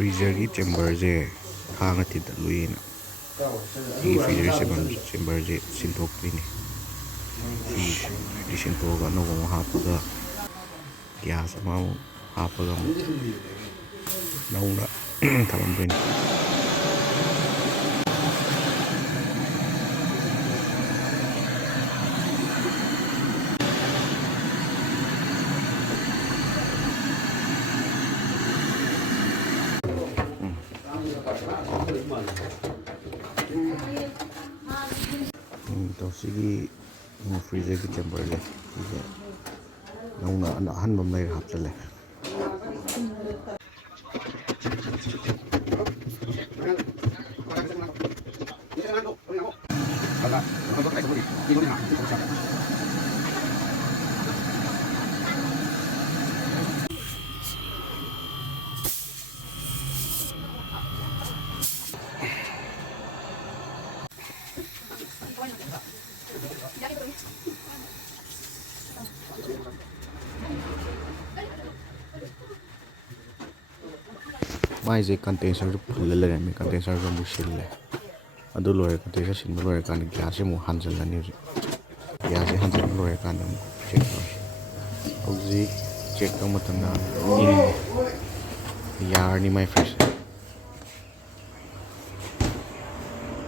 freezer chamber je khanga ti da luina I freezer chamber je sintok ni disintoga no mo hapaga gas ma hapaga nauna thamam doini sigi freezer ki chamber le nauna ahan bam lai hap chale maise container full le me container ro mushil le adu lore container sin lore kan gas mu hanjal la ni gas hanjal lore kan check oji check ka matana yar ni my fresh